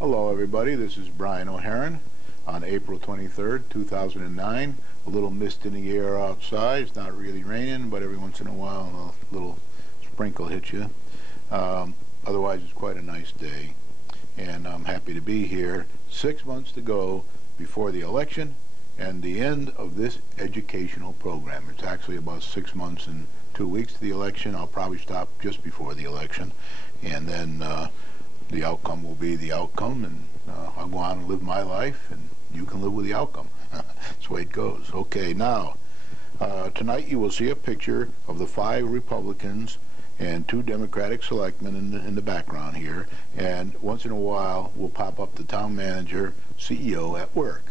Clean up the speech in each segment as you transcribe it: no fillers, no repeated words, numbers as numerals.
Hello everybody, this is Brian O'Haron on April 23rd, 2009. A little mist in the air outside. It's not really raining, but every once in a while a little sprinkle hits you. Otherwise it's quite a nice day, and I'm happy to be here. 6 months to go before the election and the end of this educational program. It's actually about 6 months and 2 weeks to the election. I'll probably stop just before the election, and then the outcome will be the outcome, and I'll go on and live my life, and you can live with the outcome. That's the way it goes. Okay, now, tonight you will see a picture of the 5 Republicans and 2 Democratic selectmen in the background here, and once in a while will pop up the town manager, CEO at work.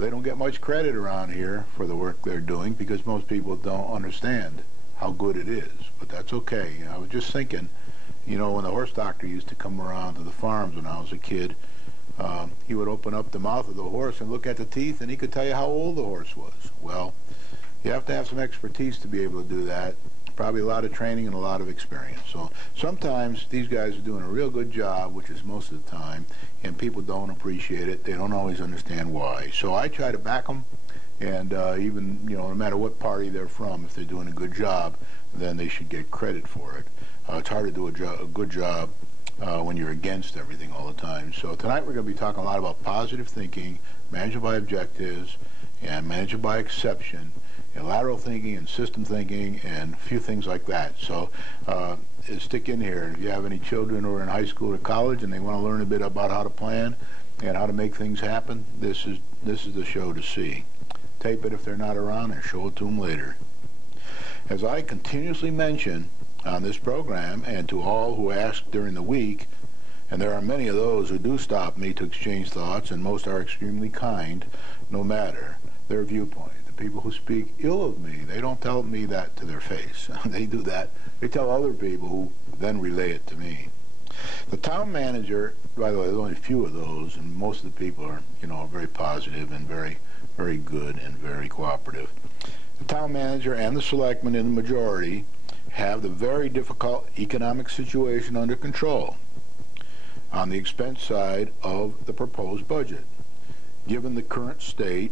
They don't get much credit around here for the work they're doing because most people don't understand how good it is, but that's okay. I was just thinking, you know, when the horse doctor used to come around to the farms when I was a kid, he would open up the mouth of the horse and look at the teeth, and he could tell you how old the horse was. Well, you have to have some expertise to be able to do that, probably a lot of training and a lot of experience. So sometimes these guys are doing a real good job, which is most of the time, and people don't appreciate it. They don't always understand why. So I try to back them, and even, you know, no matter what party they're from, if they're doing a good job, then they should get credit for it. It's hard to do a good job when you're against everything all the time. So tonight we're going to be talking a lot about positive thinking, management by objectives, and management by exception, and lateral thinking and system thinking, and a few things like that. So stick in here. If you have any children who are in high school or college and they want to learn a bit about how to plan and how to make things happen, this is the show to see. Tape it if they're not around and show it to them later. As I continuously mention on this program, and to all who ask during the week, and there are many of those who do stop me to exchange thoughts, and most are extremely kind, no matter their viewpoint. The people who speak ill of me, they don't tell me that to their face. They do that. They tell other people who then relay it to me. The town manager, by the way, there's only a few of those, and most of the people are, you know, very positive and very, very good and very cooperative. The town manager and the selectmen in the majority have the very difficult economic situation under control on the expense side of the proposed budget. Given the current state,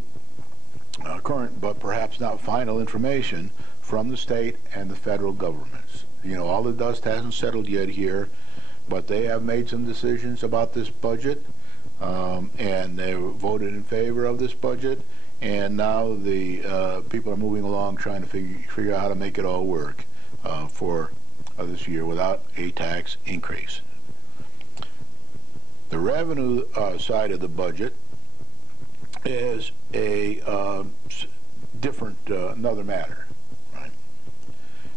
current but perhaps not final information from the state and the federal governments. You know, all the dust hasn't settled yet here, but they have made some decisions about this budget, and they voted in favor of this budget, and now the people are moving along trying to figure out how to make it all work for this year without a tax increase. The revenue side of the budget is a different, another matter. Right?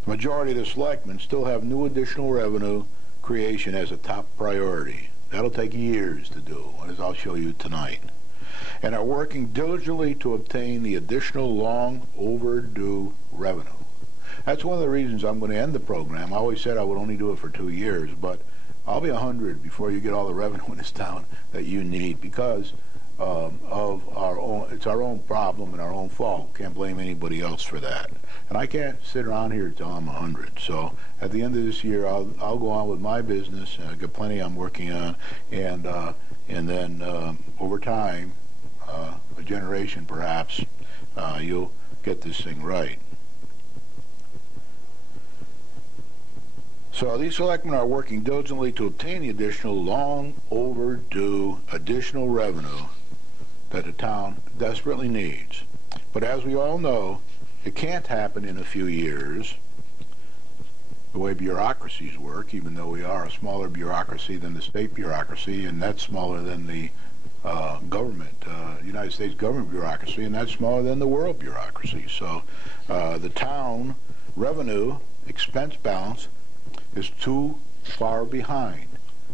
The majority of the selectmen still have new additional revenue creation as a top priority. That'll take years to do, as I'll show you tonight. and are working diligently to obtain the additional long overdue revenue. That's one of the reasons I'm going to end the program. I always said I would only do it for 2 years, but I'll be 100 before you get all the revenue in this town that you need, because of our own. It's our own problem and our own fault. Can't blame anybody else for that. And I can't sit around here until I'm 100. So at the end of this year, I'll go on with my business. I've got plenty I'm working on, and then over time, a generation perhaps, you'll get this thing right. So these selectmen are working diligently to obtain the additional long overdue additional revenue that the town desperately needs. But as we all know, it can't happen in a few years, the way bureaucracies work, even though we are a smaller bureaucracy than the state bureaucracy, and that's smaller than the United States government bureaucracy, and that's smaller than the world bureaucracy. So the town revenue expense balance is too far behind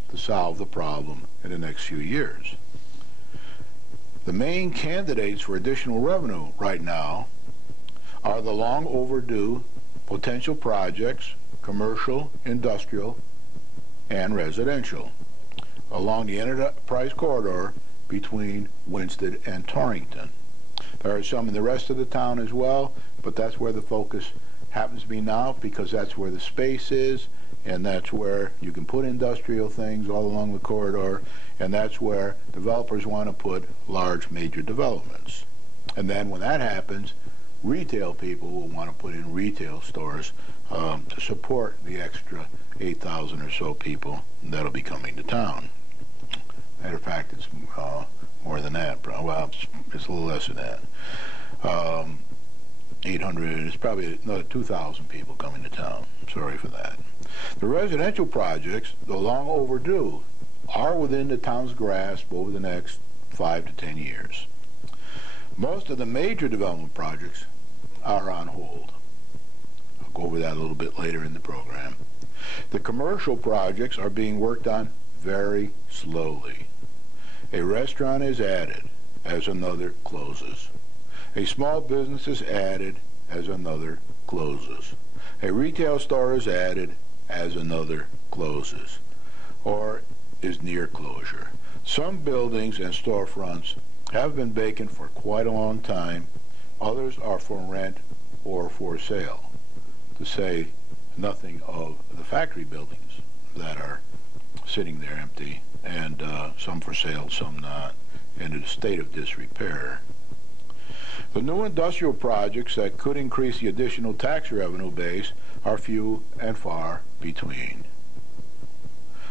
to solve the problem in the next few years. The main candidates for additional revenue right now are the long overdue potential projects, commercial, industrial, and residential, along the enterprise corridor between Winston and Torrington. There are some in the rest of the town as well, but that's where the focus happens to be now, because that's where the space is, and that's where you can put industrial things all along the corridor, and that's where developers want to put large major developments. And then when that happens, retail people will want to put in retail stores to support the extra 8,000 or so people that'll be coming to town. Matter of fact, it's more than that. Well, it's a little less than that. 800, it's probably another 2,000 people coming to town. Sorry for that. The residential projects, though long overdue, are within the town's grasp over the next 5 to 10 years. Most of the major development projects are on hold. I'll go over that a little bit later in the program. The commercial projects are being worked on very slowly. A restaurant is added as another closes. A small business is added as another closes. A retail store is added as another closes, or is near closure. Some buildings and storefronts have been vacant for quite a long time. Others are for rent or for sale, to say nothing of the factory buildings that are sitting there empty, and some for sale, some not, and in a state of disrepair. The new industrial projects that could increase the additional tax revenue base are few and far between.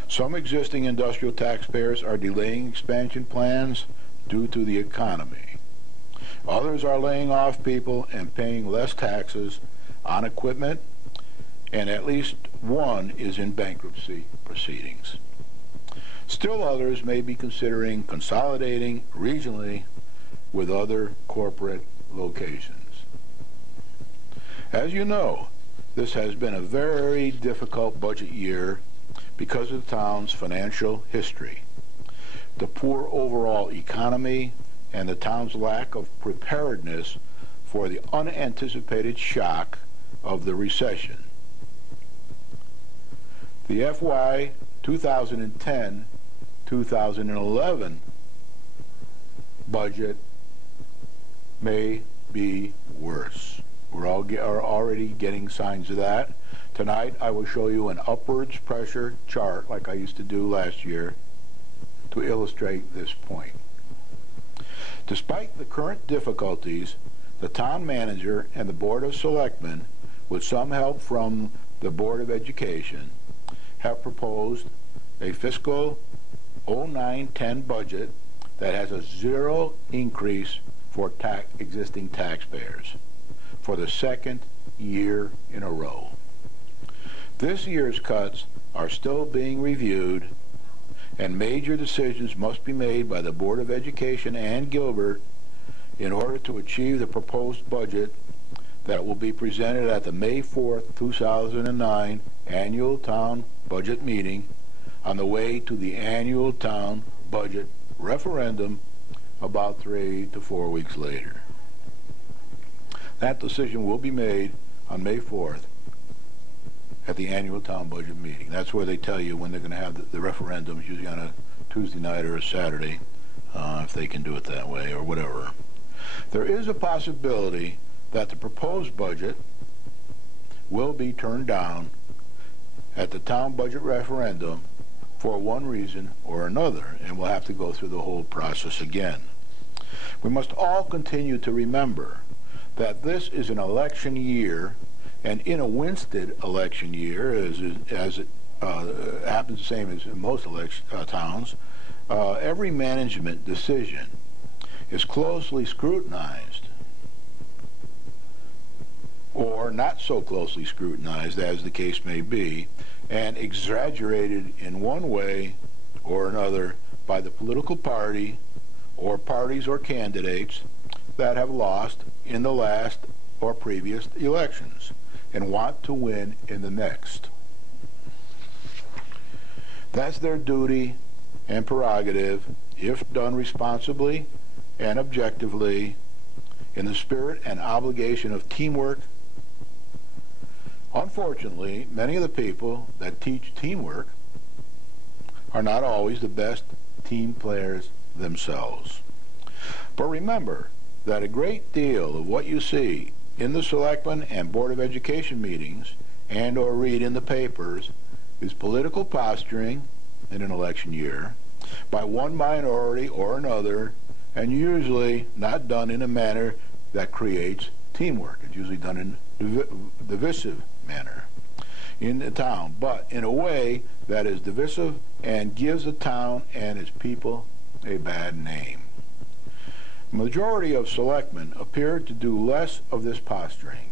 Some existing industrial taxpayers are delaying expansion plans due to the economy. Others are laying off people and paying less taxes on equipment, and at least one is in bankruptcy proceedings. Still others may be considering consolidating regionally with other corporate locations. As you know, this has been a very difficult budget year because of the town's financial history, the poor overall economy, and the town's lack of preparedness for the unanticipated shock of the recession. The FY 2010-2011 budget may be worse. We're already getting signs of that. Tonight I will show you an upwards pressure chart like I used to do last year to illustrate this point. Despite the current difficulties, the town manager and the Board of Selectmen, with some help from the Board of Education, have proposed a fiscal 09-10 budget that has a zero increase for existing taxpayers for the second year in a row. This year's cuts are still being reviewed, and major decisions must be made by the Board of Education and Gilbert in order to achieve the proposed budget that will be presented at the May 4th, 2009 annual town budget meeting on the way to the annual town budget referendum about 3 to 4 weeks later. That decision will be made on May 4th at the annual town budget meeting. That's where they tell you when they're going to have the referendums, usually on a Tuesday night or a Saturday, if they can do it that way or whatever. There is a possibility that the proposed budget will be turned down at the town budget referendum for one reason or another, and we'll have to go through the whole process again. We must all continue to remember that this is an election year, and in a Winsted election year, as it happens the same as in most towns, every management decision is closely scrutinized, or not so closely scrutinized as the case may be, and exaggerated in one way or another by the political party or parties or candidates that have lost in the last or previous elections and want to win in the next. That's their duty and prerogative if done responsibly and objectively in the spirit and obligation of teamwork. Unfortunately, many of the people that teach teamwork are not always the best team players themselves. But remember that a great deal of what you see in the Selectmen and Board of Education meetings and or read in the papers is political posturing in an election year by one minority or another, and usually not done in a manner that creates teamwork. It's usually done in a divisive manner in the town, but in a way that is divisive and gives the town and its people a bad name. The majority of selectmen appear to do less of this posturing,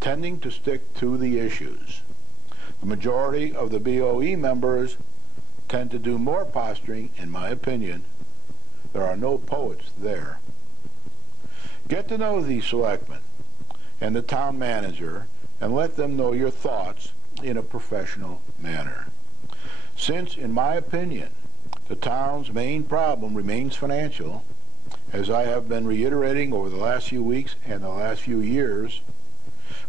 tending to stick to the issues. The majority of the BOE members tend to do more posturing, in my opinion. There are no poets there. Get to know the selectmen and the town manager and let them know your thoughts in a professional manner. Since, in my opinion, the town's main problem remains financial, as I have been reiterating over the last few weeks and the last few years,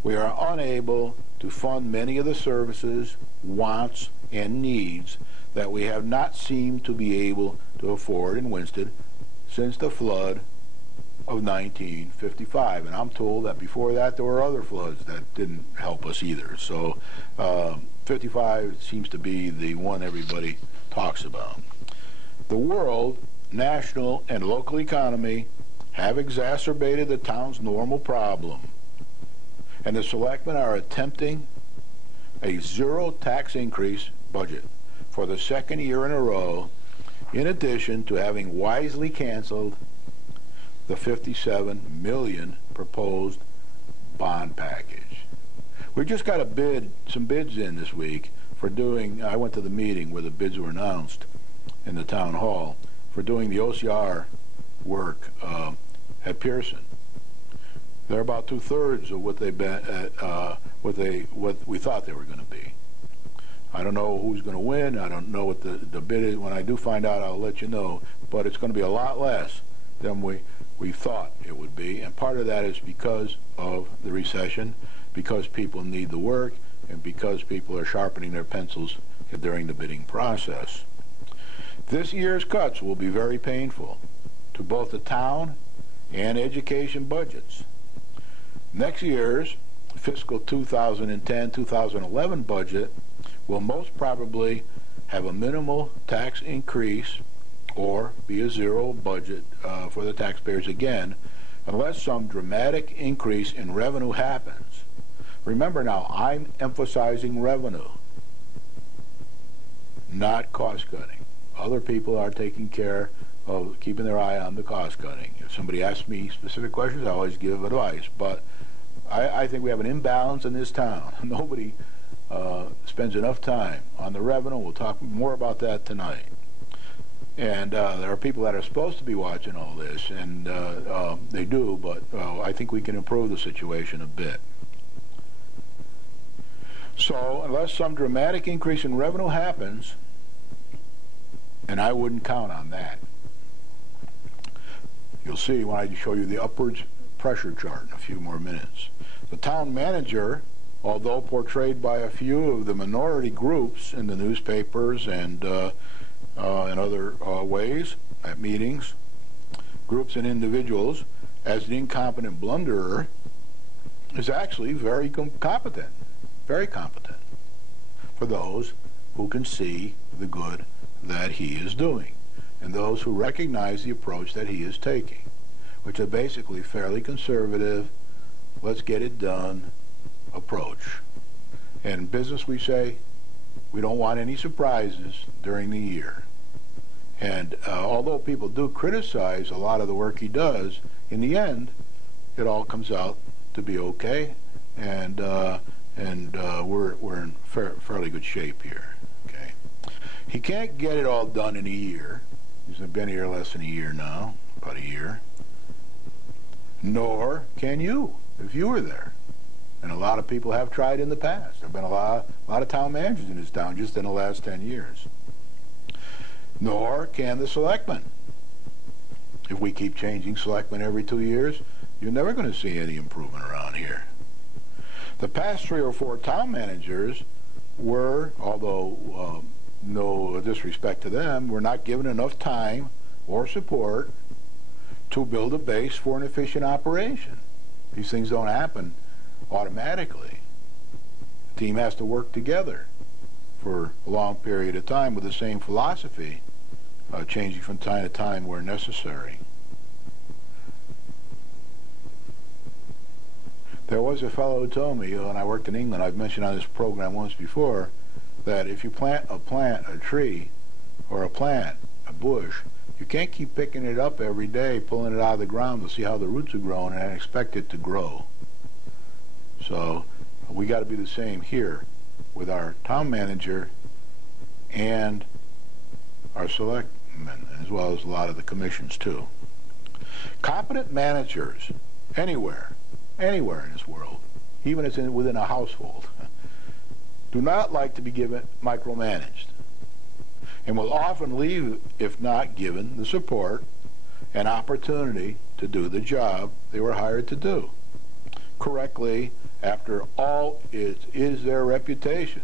we are unable to fund many of the services, wants, and needs that we have not seemed to be able to afford in Winsted since the flood of 1955. And I'm told that before that there were other floods that didn't help us either. So 55 seems to be the one everybody talks about. The world, national, and local economy have exacerbated the town's normal problem, and the selectmen are attempting a zero tax increase budget for the second year in a row, in addition to having wisely canceled the $57 million proposed bond package. We just got some bids in this week for doing, I went to the meeting where the bids were announced in the town hall for doing the OCR work at Pearson. They're about 2/3 of what we thought they were going to be. I don't know who's going to win. I don't know what the bid is. When I do find out, I'll let you know. But it's going to be a lot less than we thought it would be. And part of that is because of the recession, because people need the work, and because people are sharpening their pencils during the bidding process. This year's cuts will be very painful to both the town and education budgets. Next year's fiscal 2010-2011 budget will most probably have a minimal tax increase or be a zero budget for the taxpayers again, unless some dramatic increase in revenue happens. Remember now, I'm emphasizing revenue, not cost cutting. Other people are taking care of keeping their eye on the cost cutting. If somebody asks me specific questions, I always give advice, but I think we have an imbalance in this town. Nobody spends enough time on the revenue. We'll talk more about that tonight. And there are people that are supposed to be watching all this, and they do, but I think we can improve the situation a bit. So unless some dramatic increase in revenue happens, and I wouldn't count on that, You'll see when I show you the upwards pressure chart in a few more minutes. The town manager, although portrayed by a few of the minority groups in the newspapers and in other ways at meetings, groups and individuals, as an incompetent blunderer, is actually very competent for those who can see the good that he is doing and those who recognize the approach that he is taking, which is basically fairly conservative, let's get it done approach. In business we say we don't want any surprises during the year. And although people do criticize a lot of the work he does, in the end it all comes out to be okay, and we're in fairly good shape here. Okay, he can't get it all done in a year. He's been here less than a year now, about a year. Nor can you, if you were there. And a lot of people have tried in the past. There have been a lot of town managers in this town just in the last 10 years. Nor can the selectmen. If we keep changing selectmen every 2 years, you're never going to see any improvement around here. The past 3 or 4 town managers were, although no disrespect to them, were not given enough time or support to build a base for an efficient operation. These things don't happen automatically. The team has to work together for a long period of time with the same philosophy, changing from time to time where necessary. There was a fellow who told me when I worked in England, I've mentioned on this program once before, that if you plant a tree, or a bush, you can't keep picking it up every day, pulling it out of the ground to see how the roots are growing and expect it to grow. So we got to be the same here with our town manager and our selectmen, as well as a lot of the commissions too. Competent managers anywhere in this world, even if it's within a household, do not like to be given micromanaged, and will often leave if not given the support and opportunity to do the job they were hired to do correctly. After all, it is their reputation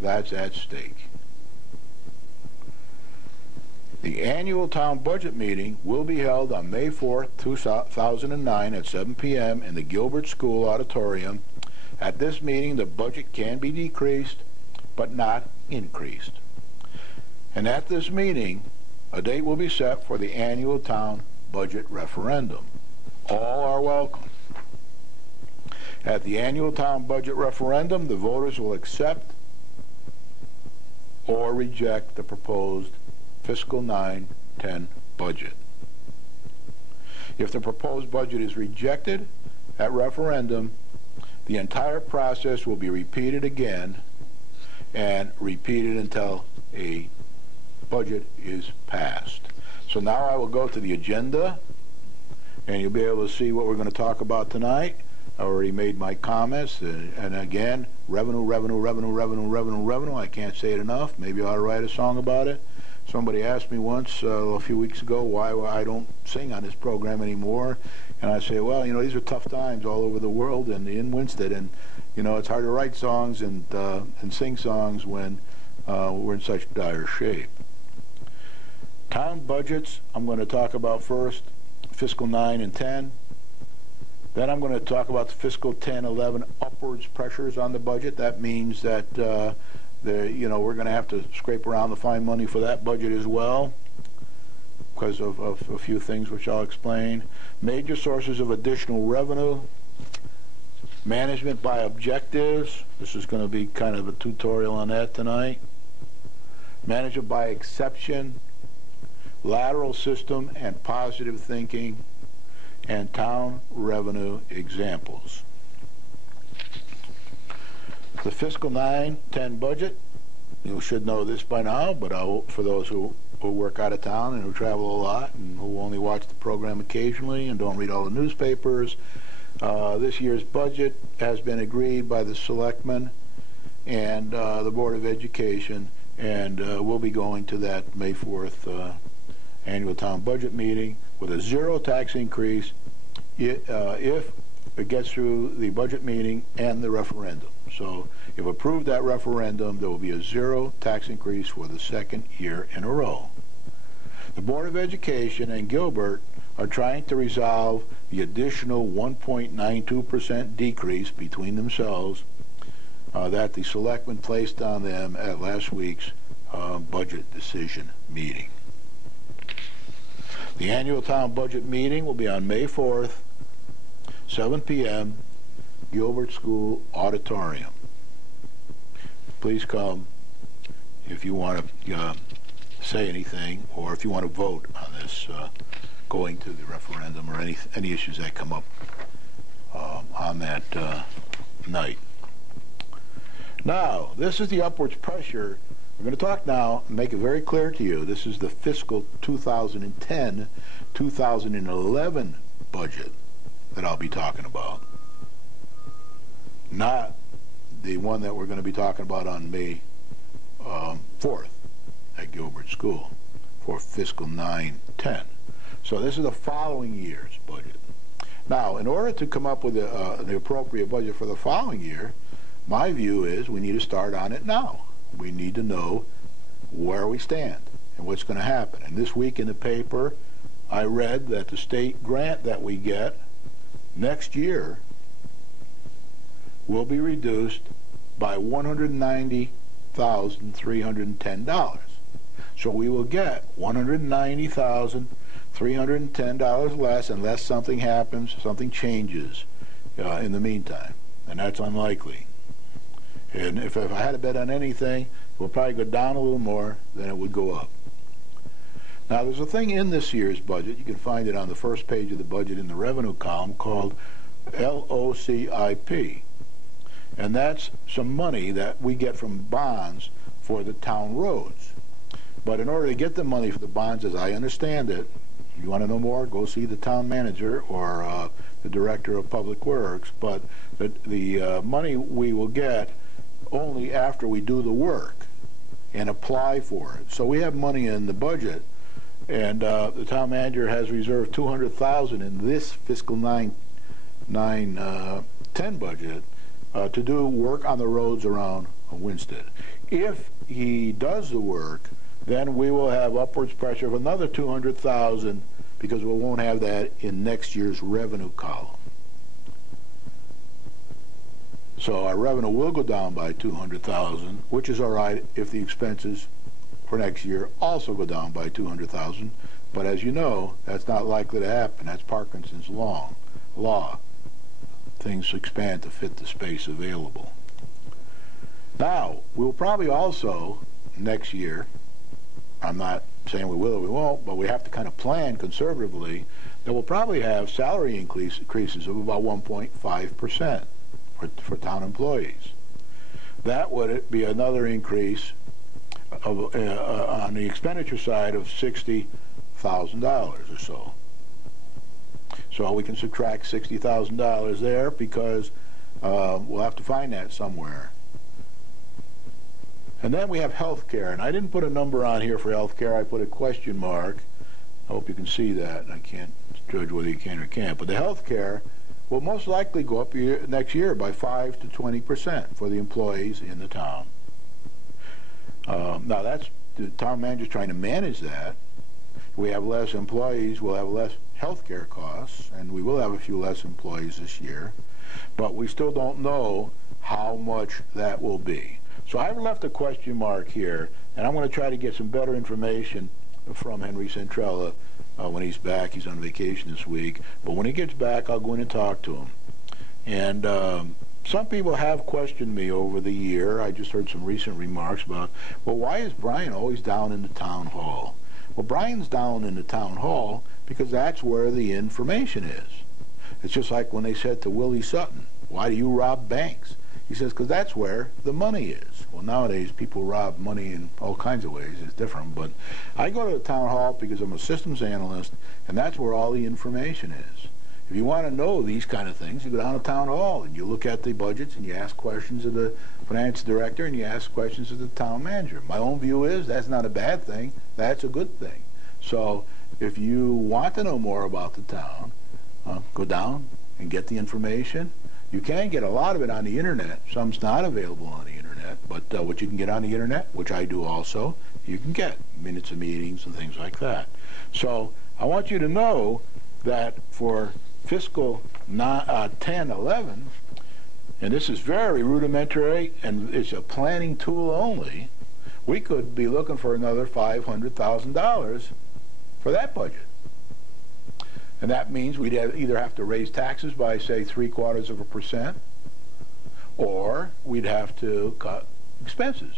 that's at stake. The annual town budget meeting will be held on May 4th, 2009 at 7 p.m. in the Gilbert School Auditorium. At this meeting, the budget can be decreased, but not increased. And at this meeting, a date will be set for the annual town budget referendum. All are welcome. At the annual town budget referendum, the voters will accept or reject the proposed fiscal 9-10 budget. If the proposed budget is rejected at referendum, the entire process will be repeated again and repeated until a budget is passed. So now I will go to the agenda, and you'll be able to see what we're going to talk about tonight. I already made my comments, and again, revenue. I can't say it enough. Maybe I ought to write a song about it. Somebody asked me once a few weeks ago why I don't sing on this program anymore, and I say, well, these are tough times all over the world and in Winston, and it's hard to write songs and sing songs when we're in such dire shape. Town budgets, I'm going to talk about first, fiscal 9 and 10. Then I'm going to talk about the fiscal 10-11 upwards pressures on the budget. That means that we're going to have to scrape around to find money for that budget as well, because of a few things which I'll explain. Major sources of additional revenue, management by objectives. This is going to be kind of a tutorial on that tonight. Management by exception, lateral system and positive thinking, and town revenue examples. The fiscal 9-10 budget, you should know this by now, but for those who work out of town and who travel a lot and who only watch the program occasionally and don't read all the newspapers, this year's budget has been agreed by the selectmen and the Board of Education, and we'll be going to that May 4th annual town budget meeting. with a 0 tax increase if it gets through the budget meeting and the referendum. So if approved that referendum, there will be a 0 tax increase for the second year in a row. The Board of Education and Gilbert are trying to resolve the additional 1.92% decrease between themselves that the selectmen placed on them at last week's budget decision meeting. The annual town budget meeting will be on May 4th, 7 p.m., Gilbert School Auditorium. Please come if you want to say anything, or if you want to vote on this going to the referendum, or any issues that come up on that night. Now, this is the upwards pressure. We're going to talk now and make it very clear to you. This is the fiscal 2010-2011 budget that I'll be talking about, not the one that we're going to be talking about on May 4th at Gilbert School for fiscal 9-10. So this is the following year's budget. Now, in order to come up with the appropriate budget for the following year, my view is we need to start on it now. We need to know where we stand and what's going to happen. And this week in the paper, I read that the state grant that we get next year will be reduced by $190,310. So we will get $190,310 less unless something happens, something changes in the meantime. And that's unlikely. And if I had to bet on anything, it will probably go down a little more than it would go up. Now, there's a thing in this year's budget, you can find it on the first page of the budget in the revenue column, called LOCIP. And that's some money that we get from bonds for the town roads. But in order to get the money for the bonds, as I understand it, if you want to know more, go see the town manager or the director of public works. But the money we will get only after we do the work and apply for it. So we have money in the budget, and the town manager has reserved $200,000 in this fiscal 9-10 budget to do work on the roads around Winsted. If he does the work, then we will have upwards pressure of another $200,000 because we won't have that in next year's revenue column. So our revenue will go down by $200,000, which is all right if the expenses for next year also go down by $200,000. But as you know, that's not likely to happen. That's Parkinson's law. Things expand to fit the space available. Now, we'll probably also, next year, I'm not saying we will or we won't, but we have to kind of plan conservatively that we'll probably have salary increases of about 1.5% for town employees. That would be another increase of, on the expenditure side of $60,000 or so. So we can subtract $60,000 there because we'll have to find that somewhere. And then we have health care, and I didn't put a number on here for health care. I put a question mark. I hope you can see that. I can't judge whether you can or can't. But the health care will most likely go up next year by 5 to 20% for the employees in the town. Now, that's the town manager's trying to manage that. If we have less employees, we'll have less health care costs, and we will have a few less employees this year. But we still don't know how much that will be. So I've left a question mark here, and I'm going to try to get some better information from Henry Centrella when he's back. He's on vacation this week. But when he gets back, I'll go in and talk to him. And some people have questioned me over the year. I just heard some recent remarks about, well, why is Brian always down in the town hall? Well, Brian's down in the town hall because that's where the information is. It's just like when they said to Willie Sutton, why do you rob banks? He says, because that's where the money is. Well, nowadays, people rob money in all kinds of ways. It's different. But I go to the town hall because I'm a systems analyst, and that's where all the information is. If you want to know these kind of things, you go down to town hall, and you look at the budgets, and you ask questions of the finance director, and you ask questions of the town manager. My own view is that's not a bad thing. That's a good thing. So if you want to know more about the town, go down and get the information. You can get a lot of it on the internet. Some's not available on the internet, but what you can get on the internet, which I do also, you can get minutes of meetings and things like that. So I want you to know that for fiscal 10-11, and this is very rudimentary and it's a planning tool only, we could be looking for another $500,000 for that budget. And that means we'd either have to raise taxes by, say, 0.75%, or we'd have to cut expenses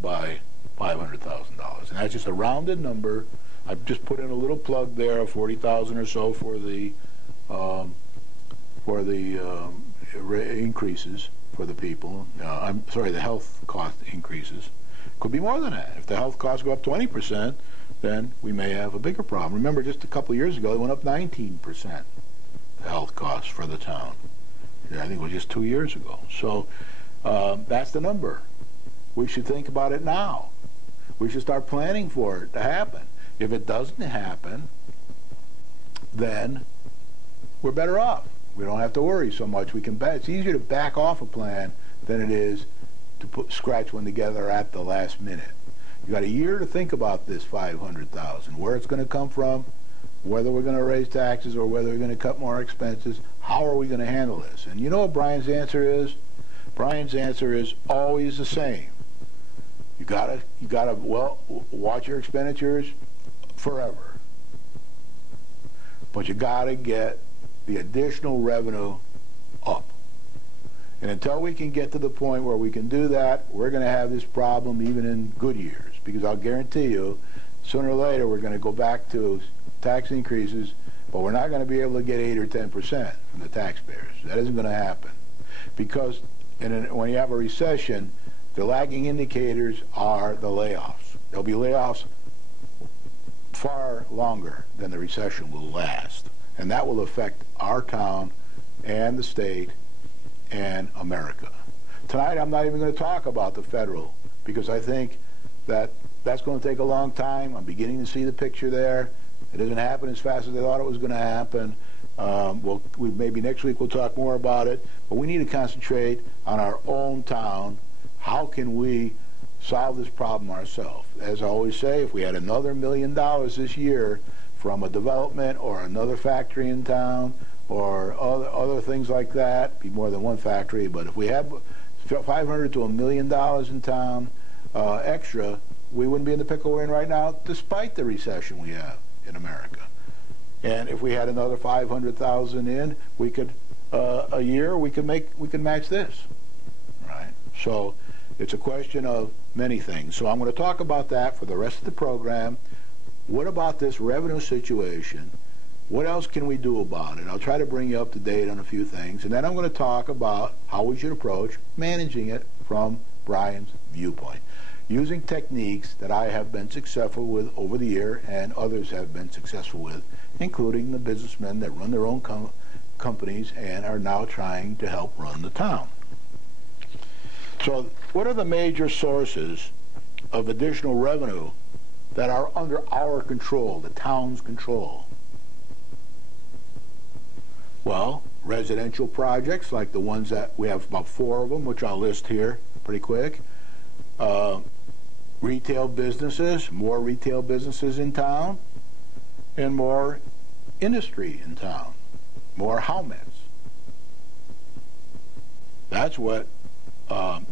by $500,000. And that's just a rounded number. I've just put in a little plug there of 40,000 or so for the increases for the people. I'm sorry, the health cost increases. Could be more than that. If the health costs go up 20%, then we may have a bigger problem. Remember, just a couple of years ago, it went up 19%, the health costs for the town. I think it was just 2 years ago. So that's the number. We should think about it now. We should start planning for it to happen. If it doesn't happen, then we're better off. We don't have to worry so much. It's easier to back off a plan than it is to scratch one together at the last minute. You got a year to think about this 500,000, where it's going to come from, whether we're going to raise taxes or whether we're going to cut more expenses. How are we going to handle this? And you know what Brian's answer is? Brian's answer is always the same. You gotta watch your expenditures forever, but you gotta get the additional revenue up. And until we can get to the point where we can do that, we're going to have this problem even in good years. Because I'll guarantee you, sooner or later, we're going to go back to tax increases, but we're not going to be able to get 8 or 10% from the taxpayers. That isn't going to happen. Because when you have a recession, the lagging indicators are the layoffs. There'll be layoffs far longer than the recession will last. And that will affect our town and the state and America. Tonight, I'm not even going to talk about the federal, because I think that that's going to take a long time. I'm beginning to see the picture there. It doesn't happen as fast as I thought it was going to happen. Maybe next week we'll talk more about it, but we need to concentrate on our own town. How can we solve this problem ourselves? As I always say, if we had another $1 million this year from a development or another factory in town, or other things like that, be more than one factory, but if we had $500,000 to $1 million in town extra, we wouldn't be in the pickle we're in right now, despite the recession we have in America. And if we had another 500,000 in, we could a year we could match this, right? So it's a question of many things. So I'm going to talk about that for the rest of the program. What about this revenue situation? What else can we do about it? I'll try to bring you up to date on a few things, and then I'm going to talk about how we should approach managing it from Brian's viewpoint, using techniques that I have been successful with over the year and others have been successful with, including the businessmen that run their own companies and are now trying to help run the town. So what are the major sources of additional revenue that are under our control, the town's control? Well, residential projects like the ones that we have, about 4 of them, which I'll list here pretty quick. Retail businesses, more retail businesses in town, and more industry in town, more helmets. That's what the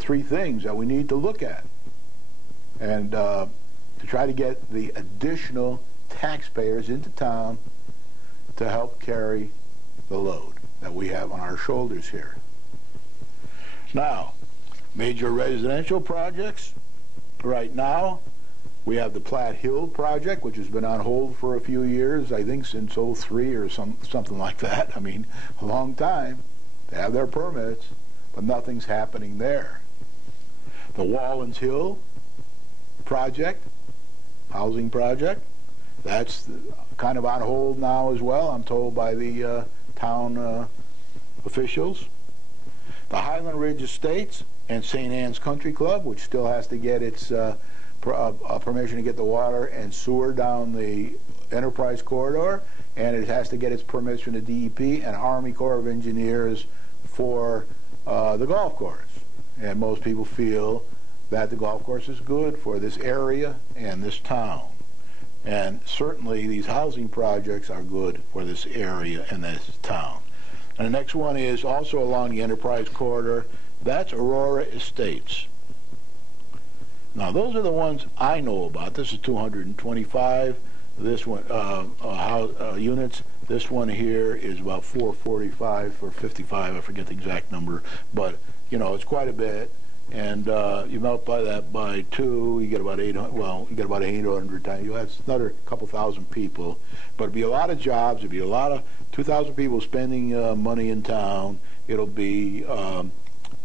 3 things that we need to look at, and to try to get the additional taxpayers into town to help carry the load that we have on our shoulders here. Now, major residential projects. Right now, we have the Platte Hill project, which has been on hold for a few years, I think since '03 or something like that. I mean, a long time. They have their permits, but nothing's happening there. The Wallens Hill project, housing project, that's kind of on hold now as well, I'm told by the town officials. The Highland Ridge Estates and St. Anne's Country Club, which still has to get its permission to get the water and sewer down the Enterprise corridor, and it has to get its permits from the DEP and Army Corps of Engineers for the golf course. And most people feel that the golf course is good for this area and this town. And certainly these housing projects are good for this area and this town. And the next one is also along the Enterprise corridor. That's Aurora Estates. Now those are the ones I know about. This is 225. This one units. This one here is about 445 or 55. I forget the exact number, but you know it's quite a bit. And you multiply that by 2, you get about 800. Well, you get about 800 times. You have another couple thousand people, but it'll be a lot of jobs. It'll be a lot of 2,000 people spending money in town. It'll be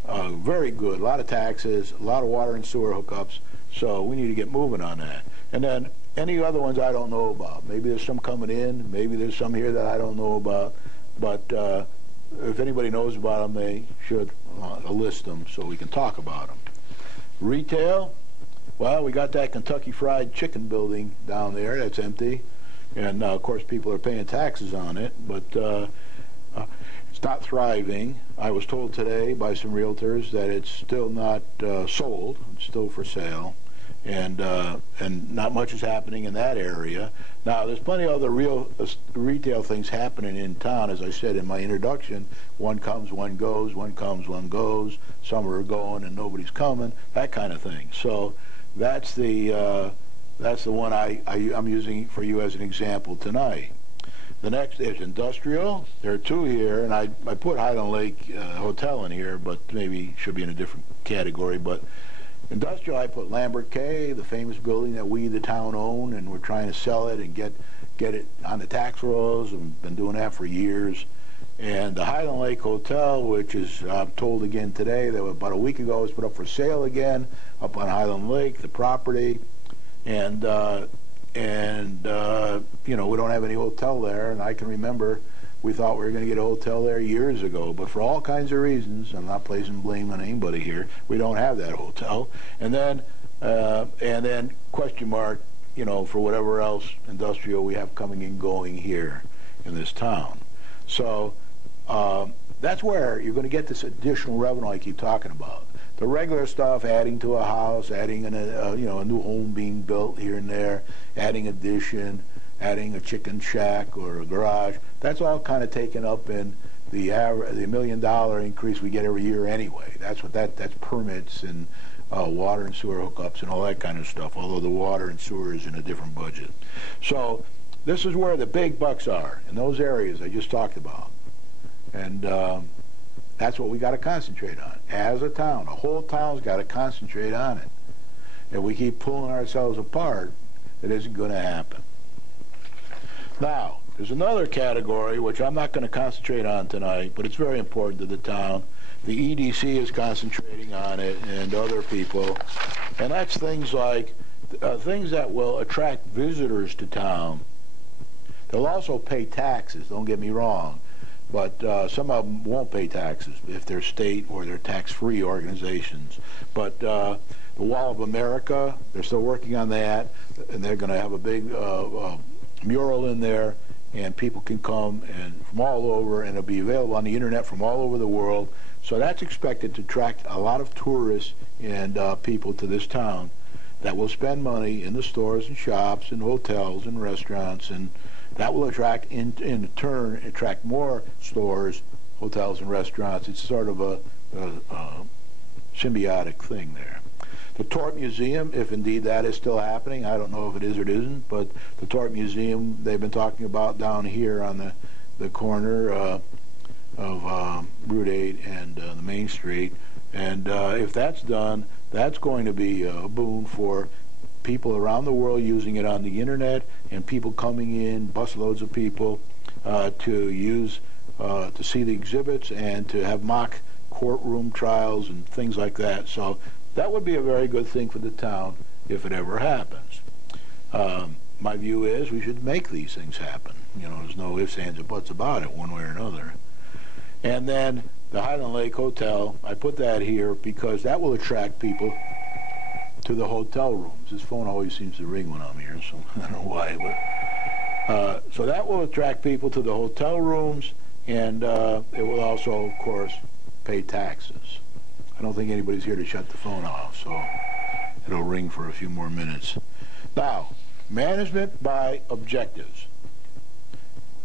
very good. A lot of taxes, a lot of water and sewer hookups. So we need to get moving on that. And then any other ones I don't know about. Maybe there's some coming in. Maybe there's some here that I don't know about. But if anybody knows about them, they should list them so we can talk about them. Retail, well, we got that Kentucky Fried Chicken building down there that's empty. And, of course, people are paying taxes on it. But it's not thriving. I was told today by some realtors that it's still not sold. It's still for sale. And not much is happening in that area. Now, there's plenty of other retail things happening in town. As I said in my introduction, one comes, one goes, one comes, one goes. Some are going and nobody's coming, that kind of thing. So that's the one I'm using for you as an example tonight. The next is industrial. There are 2 here, and I put Highland Lake Hotel in here, but maybe should be in a different category. But industrial, I put Lambert K, the famous building that we, the town, own, and we're trying to sell it and get it on the tax rolls, and been doing that for years. And the Highland Lake Hotel, which is, I'm told again today, that about a week ago was put up for sale again, up on Highland Lake, the property. And you know, we don't have any hotel there, and I can remember we thought we were going to get a hotel there years ago, but for all kinds of reasons, I'm not placing blame on anybody here, we don't have that hotel. And then question mark, you know, for whatever else industrial we have coming and going here in this town. So that's where you're going to get this additional revenue I keep talking about. The regular stuff, adding to a house, adding a new home being built here and there, adding addition, adding a chicken shack or a garage, that's all kind of taken up in the $1 million increase we get every year anyway. That's permits and water and sewer hookups and all that kind of stuff, although the water and sewer is in a different budget. So this is where the big bucks are, in those areas I just talked about. And that's what we got to concentrate on. As a town, the whole town's got to concentrate on it. If we keep pulling ourselves apart, it isn't going to happen. Now, there's another category which I'm not going to concentrate on tonight, but it's very important to the town. The EDC is concentrating on it, and other people, and that's things like things that will attract visitors to town. They'll also pay taxes, don't get me wrong, but some of them won't pay taxes if they're state or they're tax-free organizations. But the Wall of America, they're still working on that, and they're going to have a big mural in there, and people can come and from all over, and it'll be available on the internet from all over the world. So that's expected to attract a lot of tourists and people to this town that will spend money in the stores and shops and hotels and restaurants, and that will attract, in turn, attract more stores, hotels, and restaurants. It's sort of a symbiotic thing there. The Tort Museum, if indeed that is still happening, I don't know if it is or it isn't, but the Tort Museum they've been talking about down here on the corner of Route 8 and the Main Street. And if that's done, that's going to be a boon for people around the world using it on the internet, and people coming in, busloads of people, to see the exhibits and to have mock courtroom trials and things like that. So that would be a very good thing for the town if it ever happens. My view is we should make these things happen. You know, there's no ifs, ands, or buts about it one way or another. And then the Highland Lake Hotel, I put that here because that will attract people to the hotel rooms. This phone always seems to ring when I'm here, so I don't know why. But, so that will attract people to the hotel rooms, and it will also, of course, pay taxes. I don't think anybody's here to shut the phone off, so it'll ring for a few more minutes. Now, management by objectives.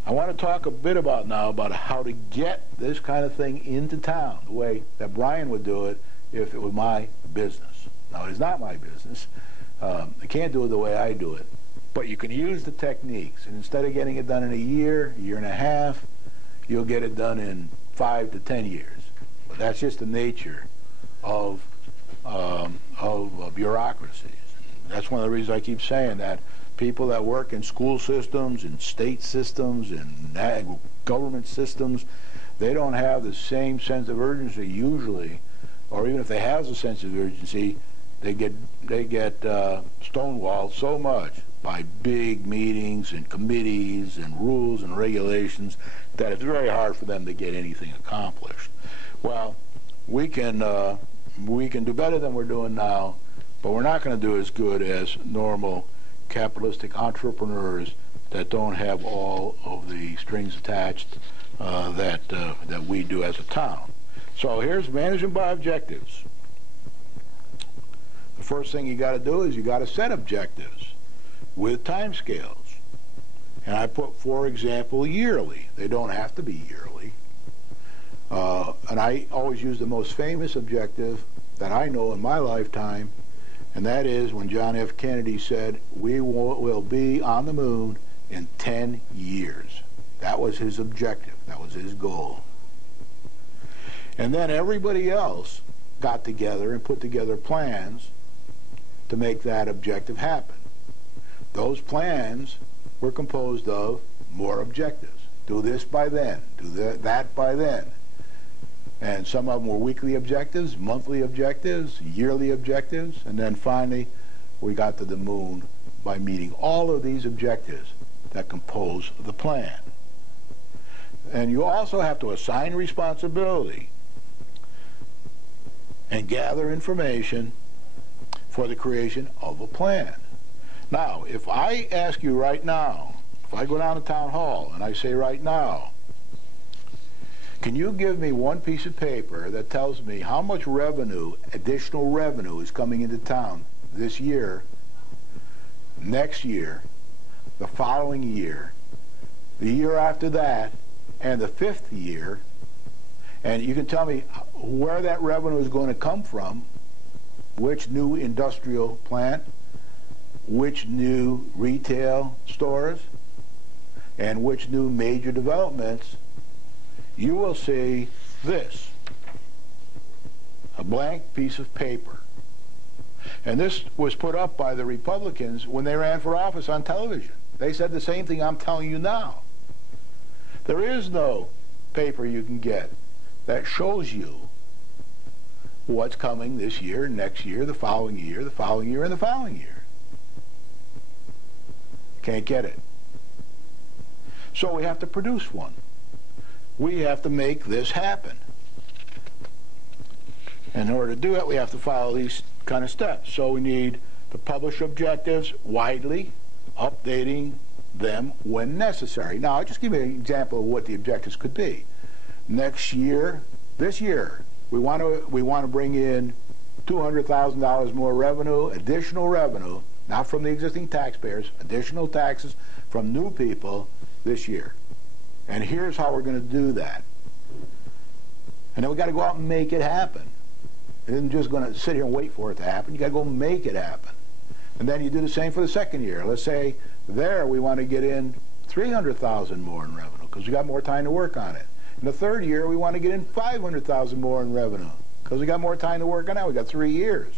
I want to talk a bit about how to get this kind of thing into town, the way that Brian would do it if it was my business. Now, it's not my business. I can't do it the way I do it. But you can use the techniques, and instead of getting it done in a year and a half, you'll get it done in 5 to 10 years. But that's just the nature of bureaucracies. That's one of the reasons I keep saying that people that work in school systems, in state systems, in government systems, they don't have the same sense of urgency usually, or even if they have a sense of urgency, they get stonewalled so much by big meetings and committees and rules and regulations that it's very hard for them to get anything accomplished. Well, we can do better than we're doing now, but we're not going to do as good as normal capitalistic entrepreneurs that don't have all of the strings attached that we do as a town. So here's management by objectives. The first thing you got to do is you got to set objectives with time scales. And I put, for example, yearly. They don't have to be yearly. And I always use the most famous objective that I know in my lifetime, and that is when John F. Kennedy said, we will be on the moon in 10 years. That was his objective. That was his goal. And then everybody else got together and put together plans to make that objective happen. Those plans were composed of more objectives. Do this by then. Do that by then. And some of them were weekly objectives, monthly objectives, yearly objectives, and then finally we got to the moon by meeting all of these objectives that compose the plan. And you also have to assign responsibility and gather information for the creation of a plan. Now, if I ask you right now, if I go down to town hall and I say right now, can you give me one piece of paper that tells me how much revenue, additional revenue, is coming into town this year, next year, the following year, the year after that, and the 5th year, and you can tell me where that revenue is going to come from, which new industrial plant, which new retail stores, and which new major developments, you will see this, a blank piece of paper. And this was put up by the Republicans when they ran for office on television. They said the same thing I'm telling you now. There is no paper you can get that shows you what's coming this year, next year, the following year, the following year, and the following year. Can't get it. So we have to produce one. We have to make this happen. In order to do it, we have to follow these kind of steps. So we need to publish objectives widely, updating them when necessary. Now, I'll just give you an example of what the objectives could be. Next year, this year, we want to bring in $200,000 more revenue, additional revenue, not from the existing taxpayers, additional taxes from new people this year. And here's how we're going to do that. And then we've got to go out and make it happen. It isn't just going to sit here and wait for it to happen. You've got to go make it happen. And then you do the same for the second year. Let's say there we want to get in $300,000 more in revenue because we got more time to work on it. In the third year, we want to get in $500,000 more in revenue because we got more time to work on that. We got 3 years.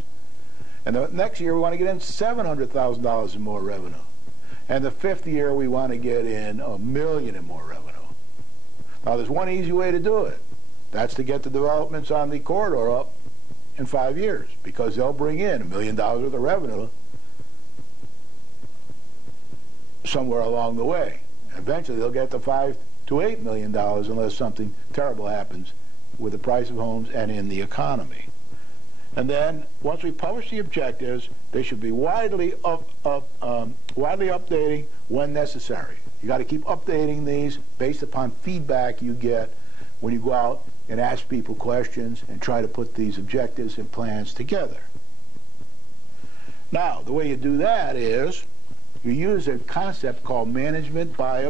And the next year, we want to get in $700,000 in more revenue. And the 5th year, we want to get in $1 million in more revenue. Now, there's one easy way to do it. That's to get the developments on the corridor up in 5 years because they'll bring in $1 million worth of revenue somewhere along the way. Eventually, they'll get to $5 to $8 million unless something terrible happens with the price of homes and in the economy. And then once we publish the objectives, they should be widely updating when necessary. You got to keep updating these based upon feedback you get when you go out and ask people questions and try to put these objectives and plans together. Now, the way you do that is you use a concept called management by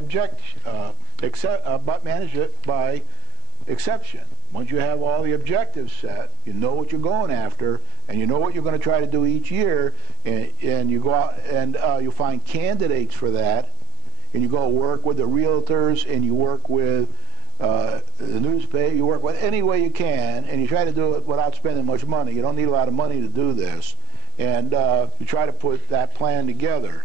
exception. Once you have all the objectives set, you know what you're going after, and you know what you're going to try to do each year, and you go out and you find candidates for that, and you go work with the realtors, and you work with the newspaper, you work with any way you can, and you try to do it without spending much money. You don't need a lot of money to do this, and you try to put that plan together.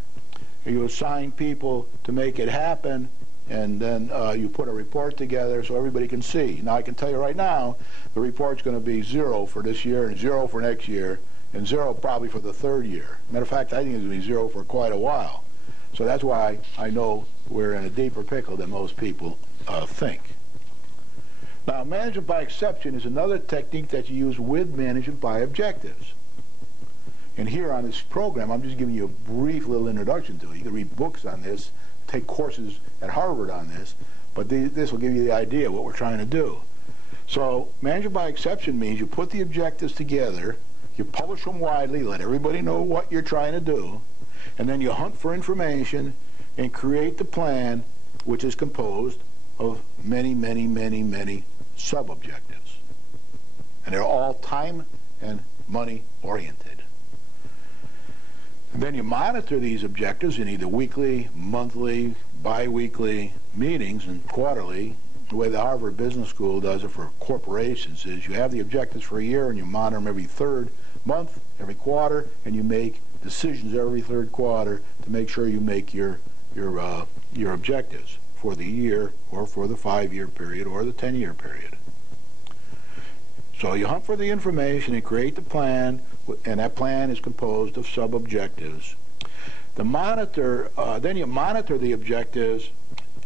You assign people to make it happen, and then you put a report together so everybody can see. Now, I can tell you right now, the report's going to be 0 for this year, and 0 for next year, and 0 probably for the third year. Matter of fact, I think it's going to be 0 for quite a while. So that's why I know we're in a deeper pickle than most people think. Now, management by exception is another technique that you use with management by objectives. And here on this program, I'm just giving you a brief little introduction to it. You can read books on this, take courses at Harvard on this, but this will give you the idea of what we're trying to do. So management by exception means you put the objectives together, you publish them widely, let everybody know what you're trying to do, and then you hunt for information and create the plan, which is composed of many, many, many, many sub-objectives. And they're all time and money oriented. And then you monitor these objectives in either weekly, monthly, bi-weekly meetings and quarterly. The way the Harvard Business School does it for corporations is you have the objectives for a year and you monitor them every third month, every quarter, and you make decisions every third quarter to make sure you make your objectives for the year or for the 5-year period or the 10-year period. So you hunt for the information and create the plan, and that plan is composed of sub-objectives. Then you monitor the objectives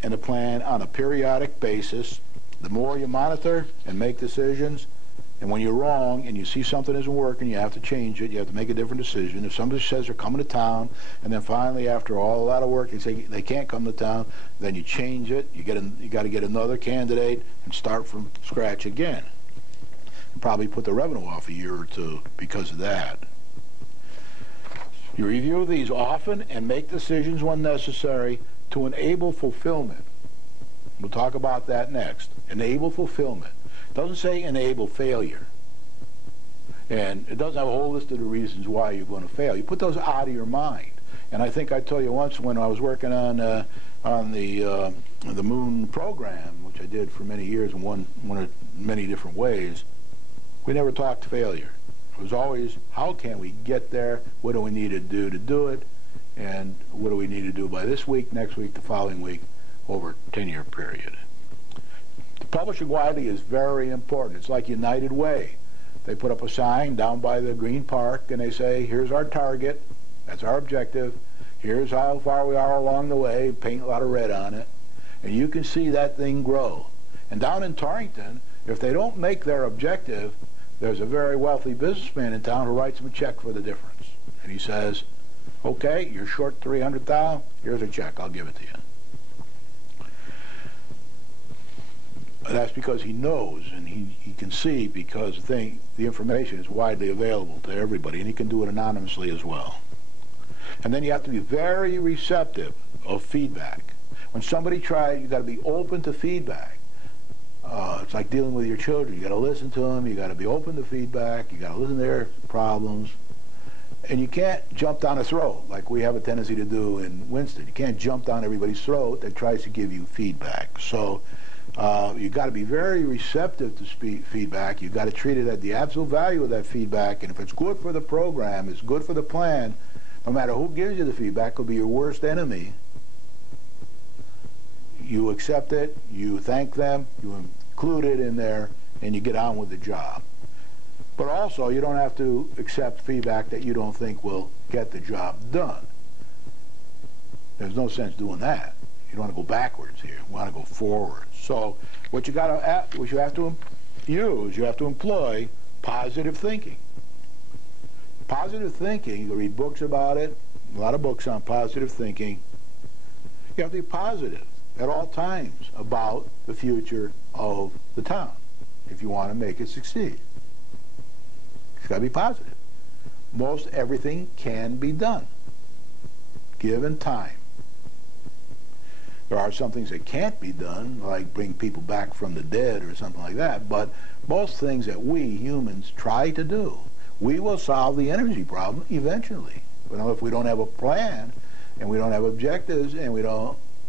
and the plan on a periodic basis. The more you monitor and make decisions, and when you're wrong and you see something isn't working, you have to change it. You have to make a different decision. If somebody says they're coming to town, and then finally after a lot of work they say they can't come to town, then you change it. You got to get another candidate and start from scratch again. Probably put the revenue off a year or two because of that. You review these often and make decisions when necessary to enable fulfillment. We'll talk about that next. Enable fulfillment. It doesn't say enable failure. And it doesn't have a whole list of the reasons why you're going to fail. You put those out of your mind. And I think I told you once when I was working on the Moon program, which I did for many years in one of many different ways, we never talked failure. It was always, how can we get there? What do we need to do it? And what do we need to do by this week, next week, the following week, over a 10-year period? The publishing widely is very important. It's like United Way. They put up a sign down by the Green Park, and they say, here's our target. That's our objective. Here's how far we are along the way. Paint a lot of red on it. And you can see that thing grow. And down in Torrington, if they don't make their objective, there's a very wealthy businessman in town who writes them a check for the difference. And he says, okay, you're short $300,000, here's a check, I'll give it to you. That's because he knows and he can see because the information is widely available to everybody, and he can do it anonymously as well. And then you have to be very receptive of feedback. When somebody tries, you've got to be open to feedback. It's like dealing with your children. You got to listen to them. You got to be open to feedback. You got to listen to their problems, and you can't jump down a throat like we have a tendency to do in Winston. You can't jump down everybody's throat that tries to give you feedback. So you got to be very receptive to feedback. You got to treat it at the absolute value of that feedback, and if it's good for the program, it's good for the plan. No matter who gives you the feedback, could be your worst enemy. You accept it. You thank them. You include it in there, and you get on with the job. But also, you don't have to accept feedback that you don't think will get the job done. There's no sense doing that. You don't want to go backwards here. You want to go forward. So what you have to use, you have to employ positive thinking. Positive thinking, you can read books about it, a lot of books on positive thinking. You have to be positive at all times about the future of the town if you want to make it succeed. It's got to be positive. Most everything can be done, given time. There are some things that can't be done, like bring people back from the dead or something like that, but most things that we humans try to do, we will solve the energy problem eventually. You know, if we don't have a plan and we don't have objectives and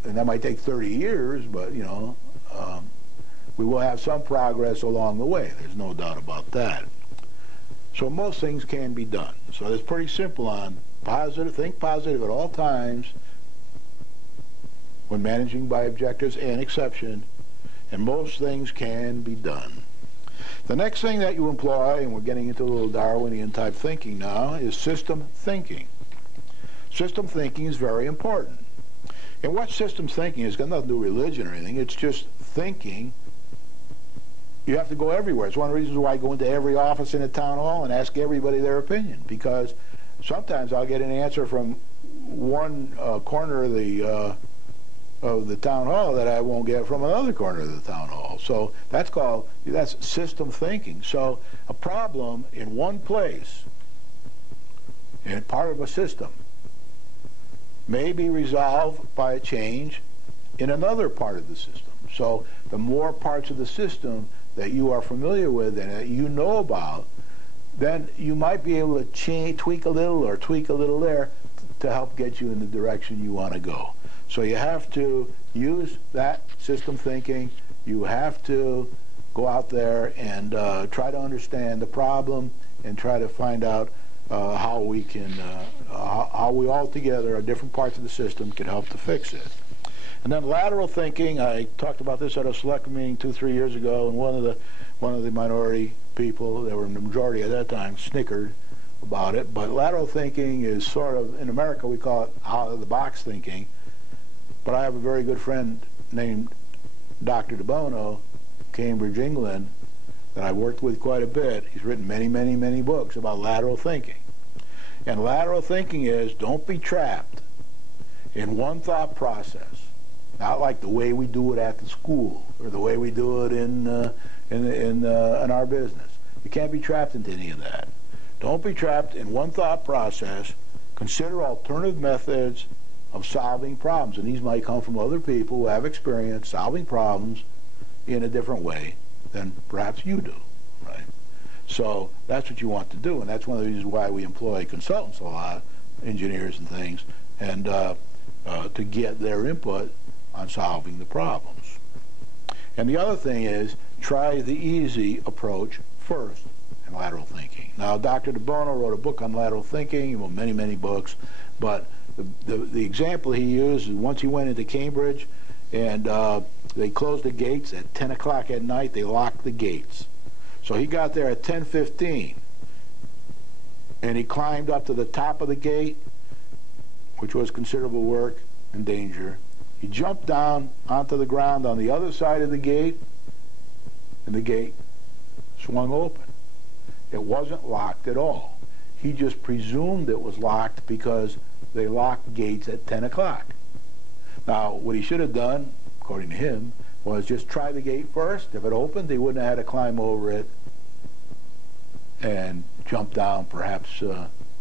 that might take 30 years, but you know, we will have some progress along the way. There's no doubt about that. So most things can be done. So it's pretty simple on positive, think positive at all times when managing by objectives and exception, and most things can be done. The next thing that you employ, and we're getting into a little Darwinian type thinking now, is system thinking. System thinking is very important. And what systems thinking is, got nothing to do with religion or anything, it's just thinking. You have to go everywhere. It's one of the reasons why I go into every office in a town hall and ask everybody their opinion, because sometimes I'll get an answer from one corner of the town hall that I won't get from another corner of the town hall. So that's system thinking. So a problem in one place, in part of a system, may be resolved by a change in another part of the system. So the more parts of the system that you are familiar with and that you know about, then you might be able to tweak a little or tweak a little there to help get you in the direction you want to go. So you have to use that system thinking. You have to go out there and try to understand the problem and try to find out how we all together, our different parts of the system, can help to fix it. And then lateral thinking, I talked about this at a select meeting 2-3 years ago, and one of the minority people, that were in the majority at that time, snickered about it. But lateral thinking is sort of, in America we call it out-of-the-box thinking. But I have a very good friend named Dr. DeBono, Cambridge, England, that I worked with quite a bit. He's written many, many, many books about lateral thinking. And lateral thinking is, don't be trapped in one thought process. Not like the way we do it at the school or the way we do it in our business. You can't be trapped into any of that. Don't be trapped in one thought process. Consider alternative methods of solving problems. And these might come from other people who have experience solving problems in a different way than perhaps you do, right? So that's what you want to do, and that's one of the reasons why we employ consultants a lot, engineers and things, and to get their input on solving the problems. And the other thing is, try the easy approach first in lateral thinking. Now, Dr. DeBono wrote a book on lateral thinking, well, many, many books, but the example he used is once he went into Cambridge and they closed the gates at 10 o'clock at night, they locked the gates. So he got there at 10:15 and he climbed up to the top of the gate, which was considerable work and danger. He jumped down onto the ground on the other side of the gate, and the gate swung open. It wasn't locked at all. He just presumed it was locked because they locked gates at 10 o'clock. Now, what he should have done, according to him, was just try the gate first. If it opened, he wouldn't have had to climb over it and jump down, perhaps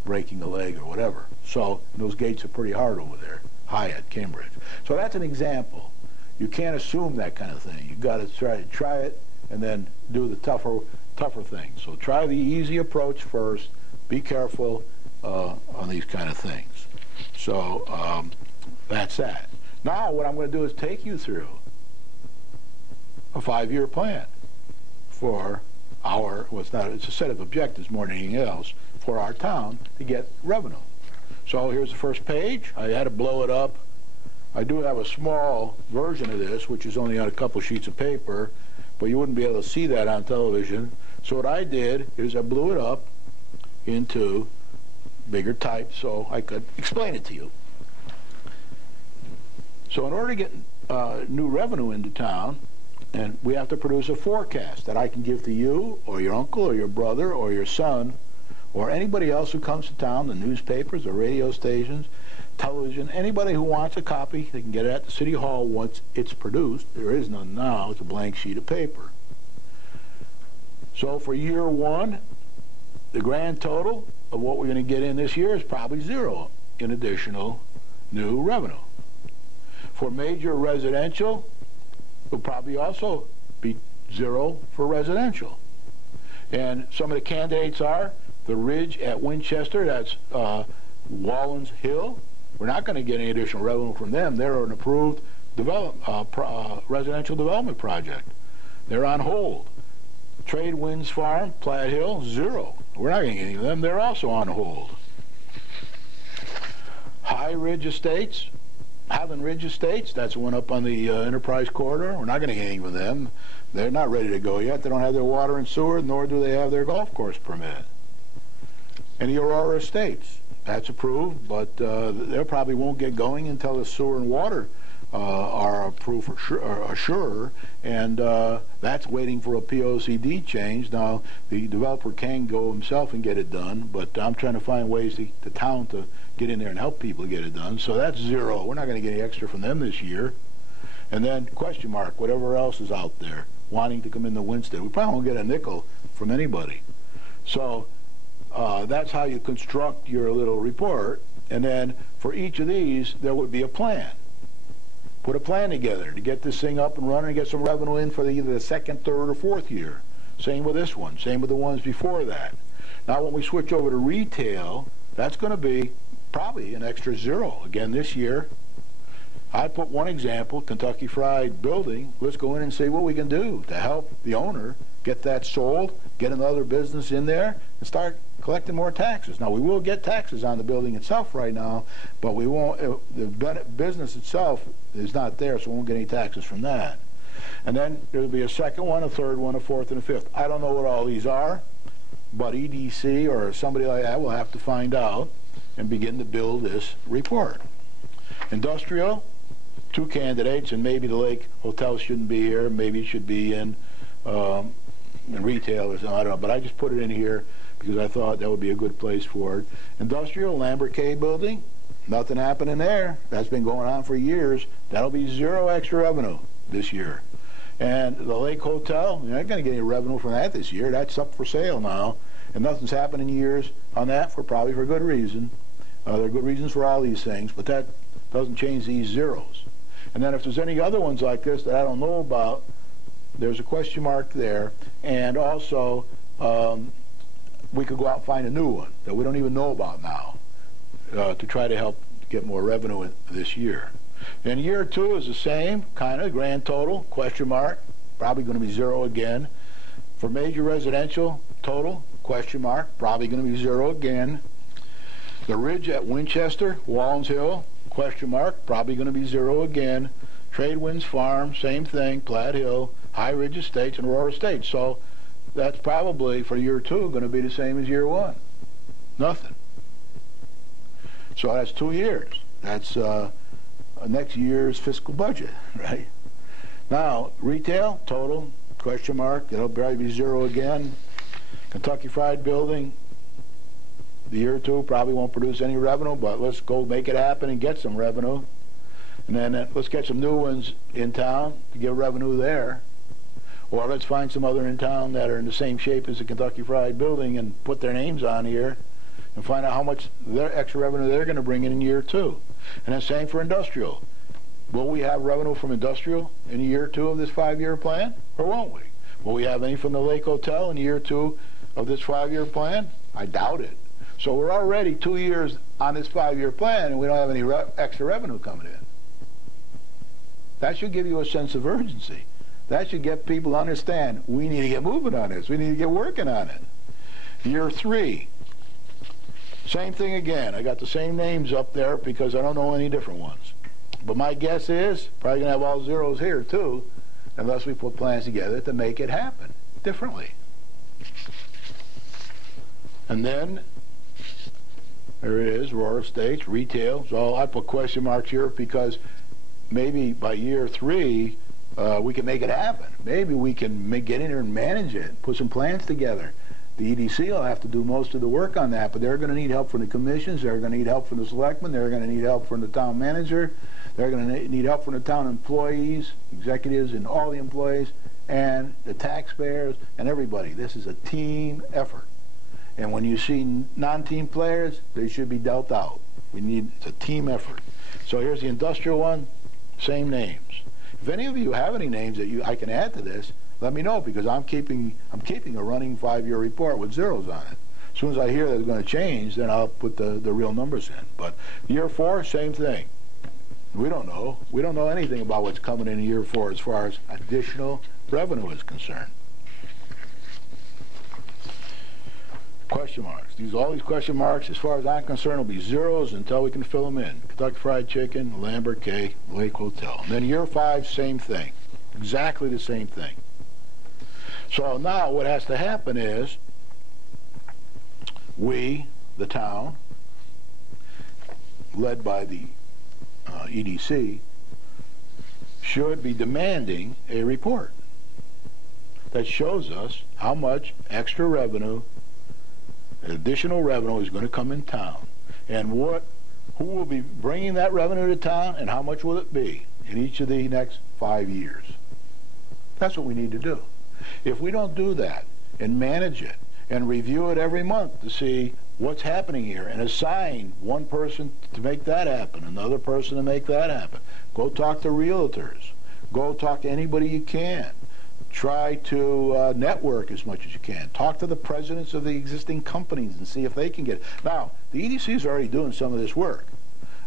breaking a leg or whatever. So those gates are pretty hard over there, high at Cambridge. So that's an example. You can't assume that kind of thing. You've got to try it and then do the tougher things. So try the easy approach first. Be careful on these kind of things. So that's that. Now what I'm going to do is take you through a 5-year plan for it's a set of objectives more than anything else for our town to get revenue. So here's the first page. I had to blow it up. I do have a small version of this, which is only on a couple sheets of paper, but you wouldn't be able to see that on television. So what I did is I blew it up into bigger type so I could explain it to you. So in order to get new revenue into town, and we have to produce a forecast that I can give to you or your uncle or your brother or your son or anybody else who comes to town, the newspapers, the radio stations, television, anybody who wants a copy, they can get it at the City Hall once it's produced. There is none now. It's a blank sheet of paper. So for year one, the grand total of what we're going to get in this year is probably zero in additional new revenue. For major residential, it'll probably also be zero for residential. And some of the candidates are the Ridge at Winchester, that's Wallens Hill. We're not going to get any additional revenue from them. They're an approved residential development project. They're on hold. Trade Winds Farm, Platt Hill, zero. We're not going to get any of them. They're also on hold. High Ridge Estates, Highland Ridge Estates, that's one up on the Enterprise Corridor. We're not going to get any of them. They're not ready to go yet. They don't have their water and sewer, nor do they have their golf course permit. And the Aurora Estates, that's approved, but they probably won't get going until the sewer and water are approved for sure, and that's waiting for a POCD change. Now, the developer can go himself and get it done, but I'm trying to find ways the town to get in there and help people get it done. So that's zero. We're not going to get any extra from them this year. And then, question mark, whatever else is out there wanting to come into Winston. We probably won't get a nickel from anybody. So that's how you construct your little report. And then for each of these, there would be a plan. Put a plan together to get this thing up and running and get some revenue in for either the second, third, or fourth year. Same with this one. Same with the ones before that. Now, when we switch over to retail, that's going to be probably an extra zero again this year. I put one example, Kentucky Fried Building. Let's go in and see what we can do to help the owner get that sold, get another business in there, and start collecting more taxes. Now, we will get taxes on the building itself right now, but we won't. The business itself is not there, so we won't get any taxes from that. And then there'll be a second one, a third one, a fourth, and a fifth. I don't know what all these are, but EDC or somebody like that will have to find out and begin to build this report. Industrial, two candidates, and maybe the Lake Hotel shouldn't be here. Maybe it should be in retail or something. I don't know, but I just put it in here because I thought that would be a good place for it. Industrial, Lambert K Building, nothing happening there. That's been going on for years. That'll be zero extra revenue this year. And the Lake Hotel, you're not going to get any revenue from that this year. That's up for sale now. And nothing's happened in years on that, probably for good reason. There are good reasons for all these things, but that doesn't change these zeros. And then if there's any other ones like this that I don't know about, there's a question mark there. And also, we could go out and find a new one that we don't even know about now to try to help get more revenue this year. And year two is the same, kind of, grand total, question mark, probably going to be zero again. For major residential, total, question mark, probably going to be zero again. The Ridge at Winchester, Wallens Hill, question mark, probably going to be zero again. Trade Winds Farm, same thing, Platt Hill, High Ridge Estates, and Aurora Estates. So that's probably, for year two, going to be the same as year one. Nothing. So that's 2 years. That's next year's fiscal budget, right? Now, retail, total, question mark, it'll probably be zero again. Kentucky Fried Building, the year two probably won't produce any revenue, but let's go make it happen and get some revenue. And then let's get some new ones in town to get revenue there. Or let's find some other in town that are in the same shape as the Kentucky Fried Building and put their names on here and find out how much their extra revenue they're going to bring in year two. And then same for industrial. Will we have revenue from industrial in year two of this 5-year plan, or won't we? Will we have any from the Lake Hotel in year two of this 5-year plan? I doubt it. So we're already 2 years on this 5-year plan, and we don't have any extra revenue coming in. That should give you a sense of urgency. That should get people to understand we need to get moving on this. We need to get working on it. Year three, same thing again. I got the same names up there because I don't know any different ones. But my guess is probably going to have all zeros here too, unless we put plans together to make it happen differently. And then there it is, Aurora Estates, retail. So I put question marks here because maybe by year three we can make it happen. Maybe we can get in there and manage it, put some plans together, The EDC will have to do most of the work on that, but they're going to need help from the commissions, they're going to need help from the selectmen, they're going to need help from the town manager, they're going to need help from the town employees, executives and all the employees, and the taxpayers and everybody. This is a team effort. And when you see non-team players, they should be dealt out. It's a team effort. So here's the industrial one, same names. If any of you have any names that I can add to this, let me know, because I'm keeping a running 5-year report with zeros on it. As soon as I hear that it's going to change, then I'll put the real numbers in. But year 4, same thing. We don't know. We don't know anything about what's coming in year 4 as far as additional revenue is concerned. Question marks. All these question marks, as far as I'm concerned, will be zeros until we can fill them in. Kentucky Fried Chicken, Lambert K, Lake Hotel. And then year 5, same thing. Exactly the same thing. So now what has to happen is we, the town, led by the EDC, should be demanding a report that shows us how much extra revenue, additional revenue is going to come in town, and who will be bringing that revenue to town, and how much will it be in each of the next 5 years. That's what we need to do. If we don't do that and manage it and review it every month to see what's happening here and assign one person to make that happen, another person to make that happen, go talk to realtors, go talk to anybody you can, try to network as much as you can, talk to the presidents of the existing companies and see if they can get it. Now, the EDC is already doing some of this work.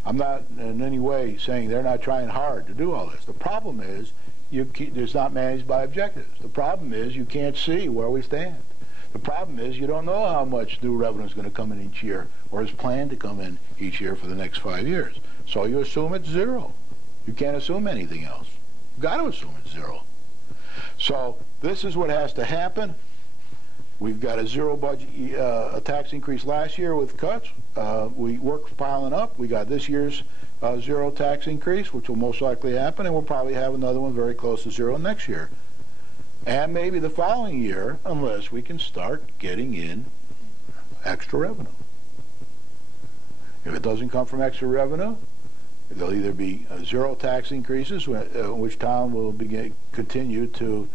I'm not in any way saying they're not trying hard to do all this. The problem is it's not managed by objectives. The problem is you can't see where we stand. The problem is you don't know how much new revenue is going to come in each year or is planned to come in each year for the next 5 years. So you assume it's zero. You can't assume anything else. You've got to assume it's zero. So this is what has to happen. We've got a zero budget, a tax increase last year with cuts. We're piling up. We got this year's zero tax increase, which will most likely happen, and we'll probably have another one very close to zero next year. And maybe the following year, unless we can start getting in extra revenue. If it doesn't come from extra revenue, there'll either be zero tax increases, which town will continue to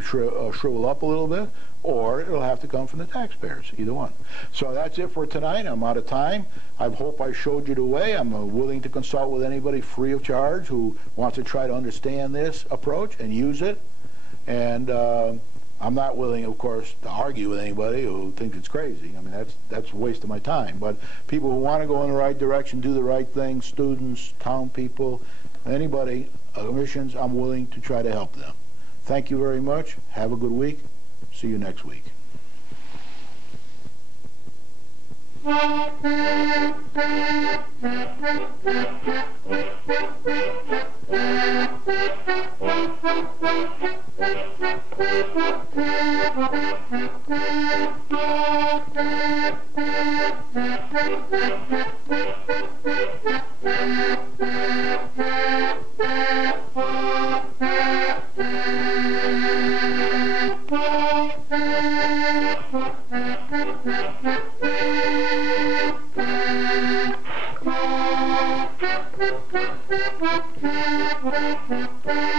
shrivel up a little bit, or it'll have to come from the taxpayers, either one. So that's it for tonight. I'm out of time. I hope I showed you the way. I'm willing to consult with anybody free of charge who wants to try to understand this approach and use it. And I'm not willing, of course, to argue with anybody who thinks it's crazy. I mean, that's a waste of my time. But people who want to go in the right direction, do the right thing, students, town people, anybody, commissions, I'm willing to try to help them. Thank you very much. Have a good week. See you next week. Thank you.